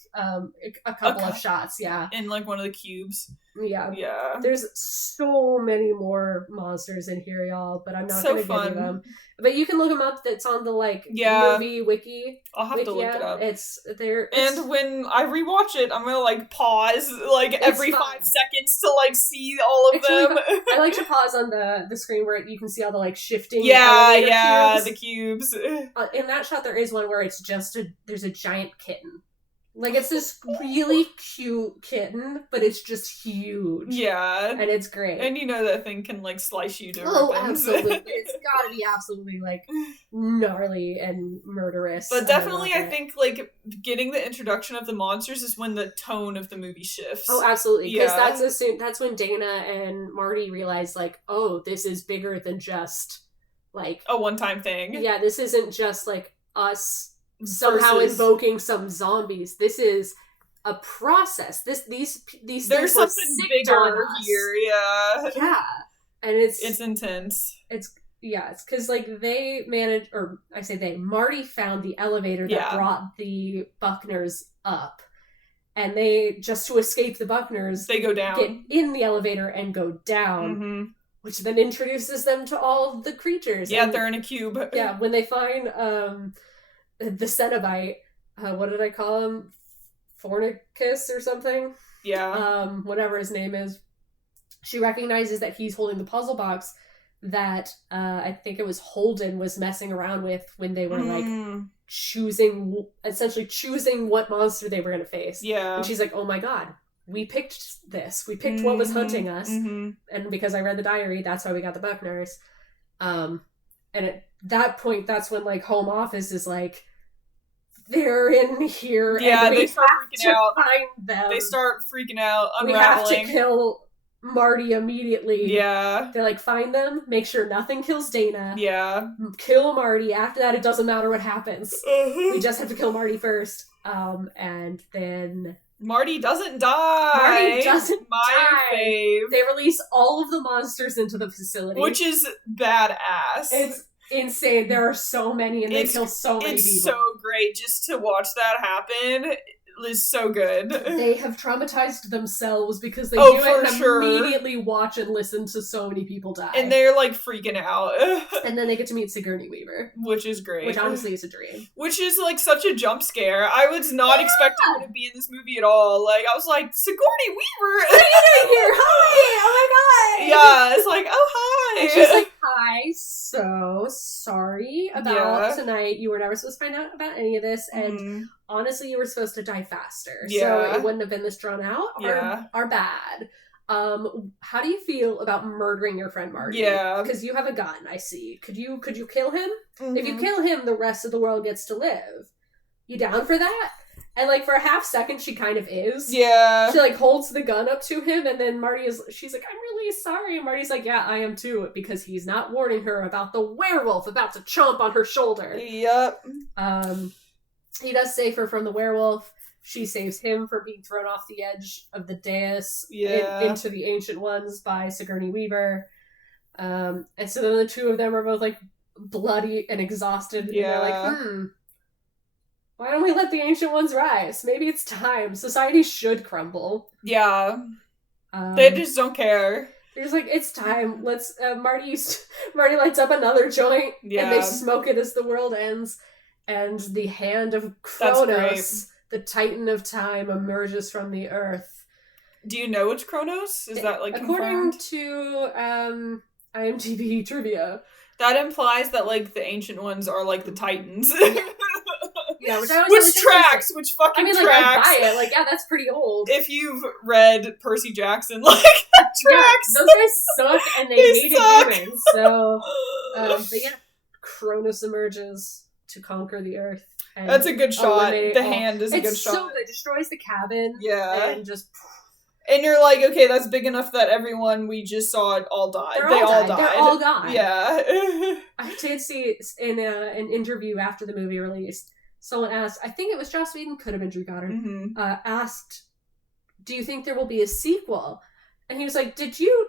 a couple of shots, yeah. In like one of the cubes. Yeah. Yeah. There's so many more monsters in here, y'all, but I'm not going to give you them. But you can look them up. That's on the movie wiki. I'll have to look it up. It's there. And when I rewatch it, I'm gonna like pause like every 5 seconds to like see all of them. I like to pause on the screen where you can see all the like shifting. cubes. The cubes. In that shot, there is one where it's just there's a giant kitten. Like, it's this really cute kitten, but it's just huge. Yeah. And it's great. And you know that thing can, like, slice you to ribbons. Oh, absolutely. It's gotta be absolutely, like, gnarly and murderous. But definitely, I think, like, getting the introduction of the monsters is when the tone of the movie shifts. Oh, absolutely. Because that's when Dana and Marty realize, like, oh, this is bigger than just, like... a one-time thing. Yeah, this isn't just, like, us... somehow invoking some zombies. This is a process. These there's something bigger here. Yeah, and it's intense. It's because like they managed, or I say they. Marty found the elevator that brought the Buckners up, and they just to escape the Buckners, they go down, get in the elevator and go down. Which then introduces them to all of the creatures. Yeah, and they're in a cube. Yeah, when they find the Cenobite, what did I call him? Fornicus or something? Yeah. Whatever his name is. She recognizes that he's holding the puzzle box that I think it was Holden was messing around with when they were like essentially choosing what monster they were going to face. Yeah. And she's like, oh my god, we picked this. We picked what was hunting us. And because I read the diary, that's why we got the Buckners. And at that point, that's when like Home Office is like, they're in here, and we have to find them. They start freaking out, unraveling. We have to kill Marty immediately. Yeah. They're like, find them, make sure nothing kills Dana. Yeah. Kill Marty. After that, it doesn't matter what happens. We just have to kill Marty first. And then... Marty doesn't die! My fave. They release all of the monsters into the facility. Which is badass. It's insane. There are so many, and they kill so many people. It's so great just to watch that happen. is so good. They have traumatized themselves because they Oh, do for it and sure. immediately watch and listen to so many people die. And they're, like, freaking out. And then they get to meet Sigourney Weaver. Which is great. Which honestly is a dream. Which is, like, such a jump scare. I was not expecting her to be in this movie at all. Like, I was like, Sigourney Weaver! What are you doing here? Hi! Oh my god! Yeah, it's like, oh, hi! And she's like, hi, so sorry about tonight. You were never supposed to find out about any of this, and honestly, you were supposed to die faster. So it wouldn't have been this drawn out or bad. How do you feel about murdering your friend Marty? Yeah. Because you have a gun, I see. Could you kill him? If you kill him, the rest of the world gets to live. You down for that? And, like, for a half second, she kind of is. Yeah. She, like, holds the gun up to him, and then she's like, I'm really sorry. And Marty's like, yeah, I am too, because he's not warning her about the werewolf about to chomp on her shoulder. Yep. He does save her from the werewolf. She saves him from being thrown off the edge of the dais into the Ancient Ones by Sigourney Weaver. And so then the two of them are both, like, bloody and exhausted. And they're like, why don't we let the Ancient Ones rise? Maybe it's time. Society should crumble. Yeah. They just don't care. They're just like, it's time. Let's, Marty lights up another joint, and they smoke it as the world ends, and the hand of Kronos, the Titan of Time, emerges from the earth. Do you know which Kronos? Is that, like, according confirmed? to, IMDb trivia. That implies that, like, the Ancient Ones are, like, the Titans. Yeah, which tracks, which fucking tracks. I buy it. Like, yeah, that's pretty old. If you've read Percy Jackson, like, that tracks. Yeah, those guys suck, and they hated humans. So, but yeah, Kronos emerges to conquer the Earth. And that's a good shot. The hand is a good shot. It's so good. Destroys the cabin. Yeah. And just... And you're like, okay, that's big enough that everyone we just saw all died. They all died. They're all gone. Yeah. I did see in an interview after the movie released, someone asked, I think it was Joss Whedon, could have been Drew Goddard, asked, do you think there will be a sequel? And he was like, did you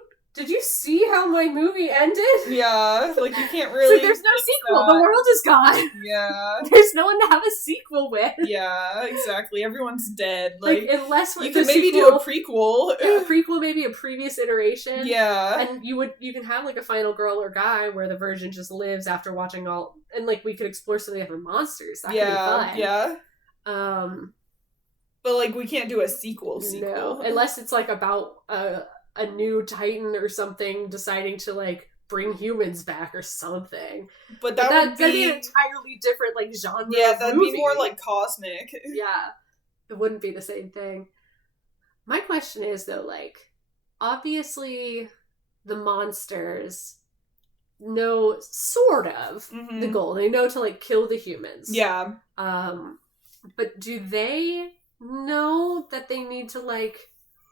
see how my movie ended? Yeah, like, you can't really... So there's no sequel. The world is gone. Yeah. There's no one to have a sequel with. Yeah, exactly. Everyone's dead. Like unless you could maybe do a prequel. Yeah, a prequel, maybe a previous iteration. Yeah. And you can have, like, a final girl or guy where the virgin just lives after watching all... And, like, we could explore some of the other monsters. That could be fun. Yeah. But, like, we can't do a sequel. No, unless it's, like, about... a new Titan or something deciding to, like, bring humans back or something. But that'd be an entirely different, like, genre. Yeah, that'd movie. be more, like, cosmic. Yeah. It wouldn't be the same thing. My question is, though, like, obviously the monsters know sort of the goal. They know to, like, kill the humans. Yeah. But do they know that they need to, like,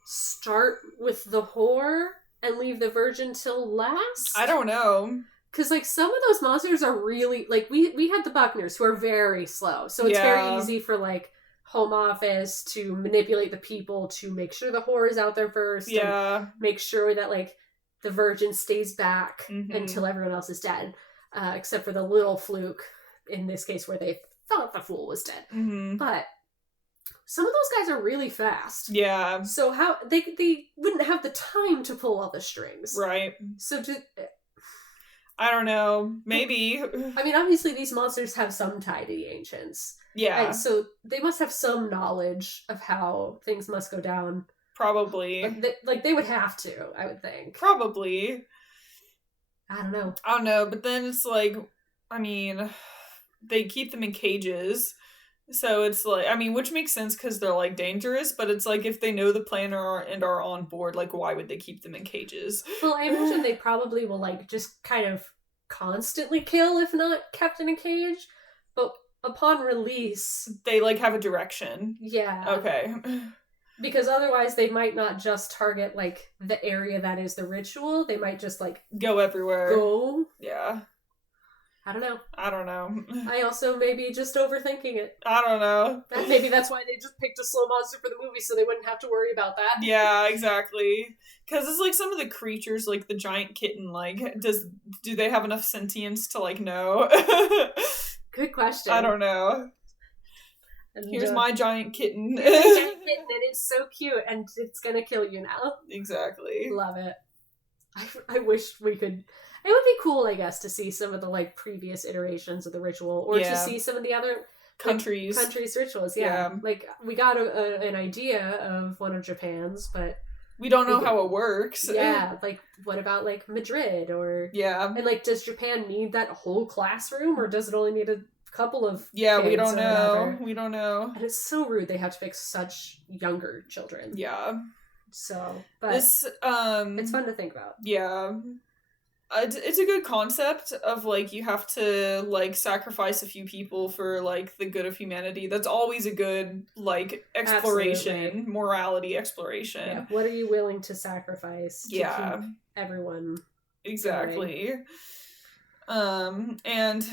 start with the whore and leave the virgin till last? I don't know. Because, like, some of those monsters are really, like, we had the Buckners, who are very slow. So it's very easy for, like, Home Office to manipulate the people to make sure the whore is out there first. Yeah. And make sure that, like, the virgin stays back until everyone else is dead. Except for the little fluke, in this case, where they thought the fool was dead. But some of those guys are really fast. Yeah. So how they wouldn't have the time to pull all the strings. Right. So I don't know. Maybe. I mean, obviously these monsters have some tie to the ancients. Yeah. And so they must have some knowledge of how things must go down. Probably. They would have to, I would think. Probably. I don't know. But then it's like, I mean, they keep them in cages. So it's like, I mean, which makes sense because they're, like, dangerous, but it's like, if they know the plan and are on board, like, why would they keep them in cages? Well, I imagine they probably will, like, just kind of constantly kill if not kept in a cage, but upon release... They, like, have a direction. Yeah. Okay. Because otherwise they might not just target, like, the area that is the ritual, they might just, like... Go everywhere. Go. Yeah. I don't know. I also may be just overthinking it. I don't know. Maybe that's why they just picked a slow monster for the movie so they wouldn't have to worry about that. Yeah, exactly. Because it's like some of the creatures, like the giant kitten, like, do they have enough sentience to, like, know? Good question. I don't know. And, here's my giant kitten. Here's my giant kitten, and it's so cute, and it's gonna kill you now. Exactly. Love it. I wish we could. It would be cool, I guess, to see some of the like previous iterations of the ritual, or to see some of the other countries' rituals. Yeah, like we got an idea of one of Japan's, but we don't know how it works. Yeah, like what about like Madrid or and like does Japan need that whole classroom, or does it only need a couple of kids we don't know. Whatever? We don't know. And it's so rude they have to pick such younger children. Yeah. So, but this it's fun to think about. Yeah. It's a good concept of like you have to like sacrifice a few people for like the good of humanity. That's always a good like exploration, morality exploration. Yeah. What are you willing to sacrifice to keep everyone exactly and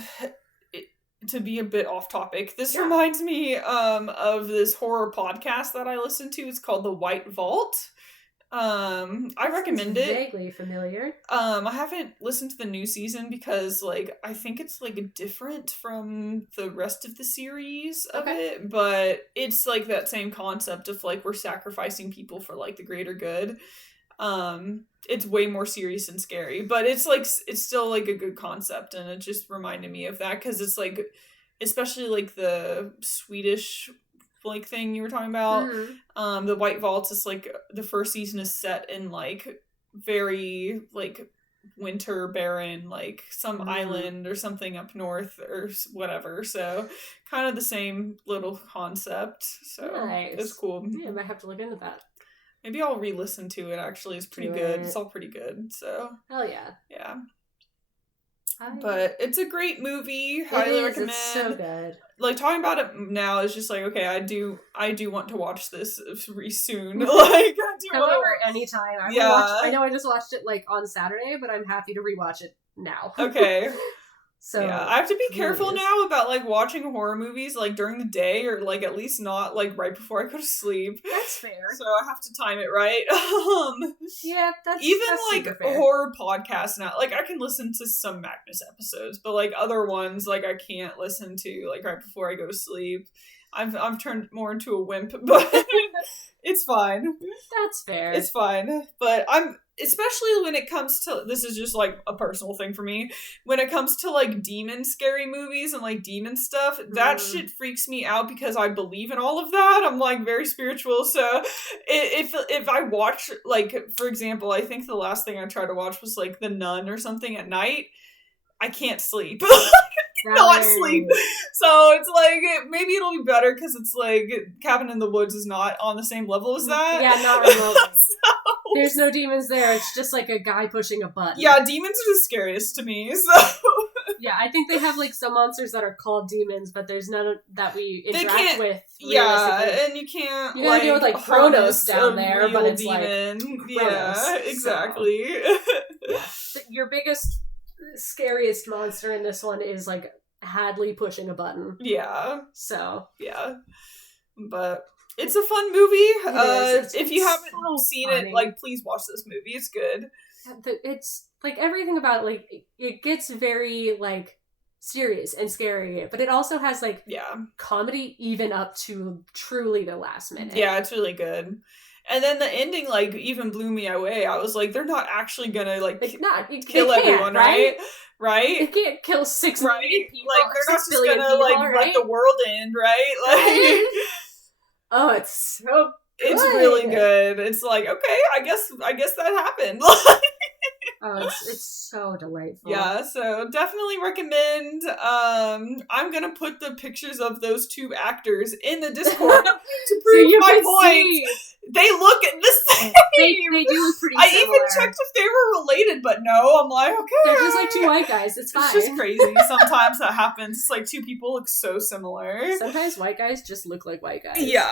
to be a bit off topic, this reminds me of this horror podcast that I listen to. It's called The White Vault. I recommend it. Vaguely familiar. I haven't listened to the new season because like I think it's like different from the rest of the series of it, but it's like that same concept of like we're sacrificing people for like the greater good. It's way more serious and scary, but it's like it's still like a good concept, and it just reminded me of that because it's like especially like the Swedish like thing you were talking about. The White Vault is like the first season is set in like very like winter barren, like some island or something up north or whatever, so kind of the same little concept. So it's cool. I might have to look into that. Maybe I'll re-listen to it. Actually, it's pretty good. It's all pretty good. So hell yeah. But it's a great movie. Highly recommend. It's so good. Like talking about it now is just like, okay, I do want to watch this soon. Like I do come over anytime. I know I just watched it like on Saturday, but I'm happy to rewatch it now. Okay. So I have to be careful now about like watching horror movies like during the day, or like at least not like right before I go to sleep. That's fair. So I have to time it right. That's even that's like horror podcasts now. Like I can listen to some Magnus episodes, but like other ones like I can't listen to like right before I go to sleep. I've turned more into a wimp, but it's fine. That's fair. It's fine. But I'm especially when it comes to, this is just like a personal thing for me, when it comes to like demon scary movies and like demon stuff, that shit freaks me out because I believe in all of that. I'm like very spiritual, so if I watch like, for example, I think the last thing I tried to watch was like The Nun or something at night, I can't sleep. Not sleep. So it's like maybe it'll be better because it's like Cabin in the Woods is not on the same level as that. Yeah, not remotely. There's no demons there. It's just like a guy pushing a button. Yeah, demons are the scariest to me. So yeah, I think they have like some monsters that are called demons, but there's none that we interact with. Yeah, and you can't. You gotta deal with like Kronos down there, but it's demon. Like yeah, exactly. So, your biggest, scariest monster in this one is like Hadley pushing a button. Yeah. So yeah, but it's a fun movie. If you haven't seen it, like please watch this movie. It's good. It's like everything about it, like it gets very like serious and scary, but it also has like comedy even up to truly the last minute. Yeah, it's really good. And then the ending, like, even blew me away. I was like, they're not actually gonna, like kill everyone, right? Right? They can't kill 6 million people. Like, they're not just gonna, like, let the world end, right? Like, oh, it's so good. It's really good. It's like, okay, I guess that happened. Oh, it's so delightful. Yeah, so definitely recommend. I'm gonna put the pictures of those 2 actors in the Discord to prove my point. They look the same. They do look pretty similar. I even checked if they were related, but no. I'm like, okay. They're just like 2 white guys. It's fine. It's just crazy. Sometimes that happens. It's like 2 people look so similar. Sometimes white guys just look like white guys. Yeah.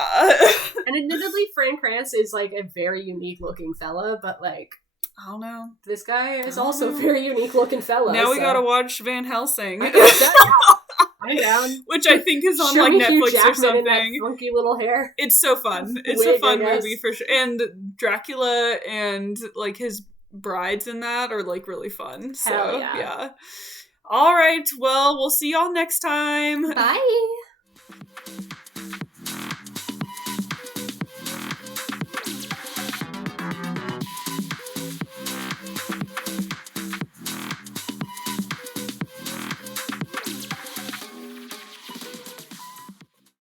And admittedly, Frank Kranz is like a very unique looking fella, but like, I don't know. This guy is also a very unique looking fella. Now we gotta watch Van Helsing. I'm down. Which I think is on like Netflix or something. That funky little hair. It's so fun. It's a fun movie for sure. And Dracula and like his brides in that are like really fun. So yeah. All right. Well, we'll see y'all next time. Bye.